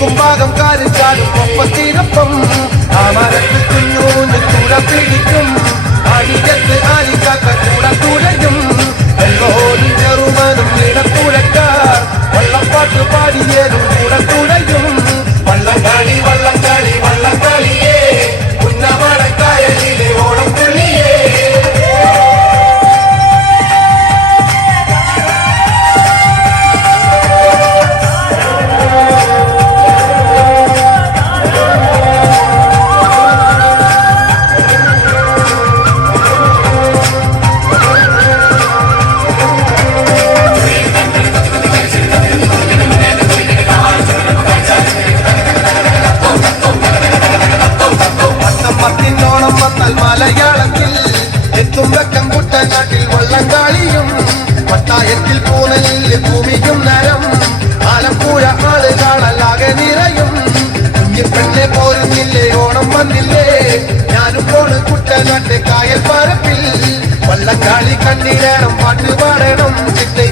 കുംഭാഗം കാലിച്ചാടും ഒപ്പത്തിനൊപ്പം ആമരത്തിൽ കുഞ്ഞൂന്ന് കൂടെ പിടിക്കും അടിയത്ത് ആലിക്കാക്ക കൂടെ തുഴയും എല്ലോരും ചെറുമനും ഇടത്തുഴക്കാർ വള്ളപ്പാട്ട് പാടിയേരും കൂടെ തുഴയും വള്ളംകളി വള്ളംകളി വള്ളംകളിയേ പുന്നമടക്കായലിലെ ഓണം തുള്ളിയേ ോണം വന്നാൽ മലയാളത്തിൽ എത്തും വെക്കം കുട്ടനാട്ടിൽ വള്ളംകാളിയും പത്തായത്തിൽ പൂനലിൽ ഭൂമിയും നരം ആലപ്പുഴ ആളുകളല്ലാകെ നിറയും കുഞ്ഞിപ്പെണ്ണെ പോരുന്നില്ലേ ഓണം വന്നില്ലേ ഞാനും പോണ് കുട്ടനാട്ടെ കായൽ പരപ്പിൽ വള്ളംകാളി കണ്ണിടണം പാട്ട് പാടണം ചിട്ടൈ